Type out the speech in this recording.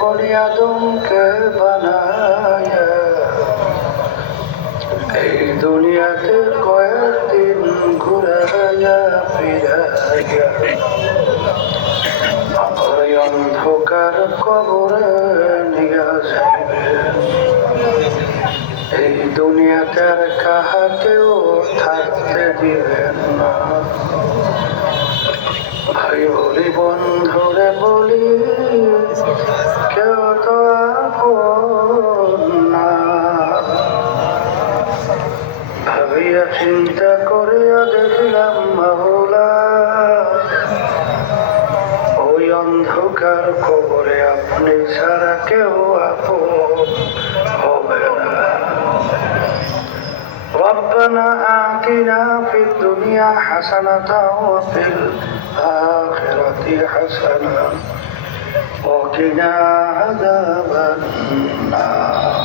বলি আদমকে বানায়া এই দুনিয়াতে কয়েকদিন ঘুরাইয়া ফিরাইয়া এই অন্ধকার কবরে নিয়ে যাইবে এই দুনিয়াতে কাহাকেও থাকতে দিবেন না। ভাই বলি বন্ধুরে ভাবিয়া চিন্তা করিয়া দেখলাম মাহুলা ওই অন্ধকার কবরে আপনি ছাড়া কেউ আপন হবে না ربنا آتنا في الدنيا حسنة وفي الآخرة حسنة وقنا عذاب النار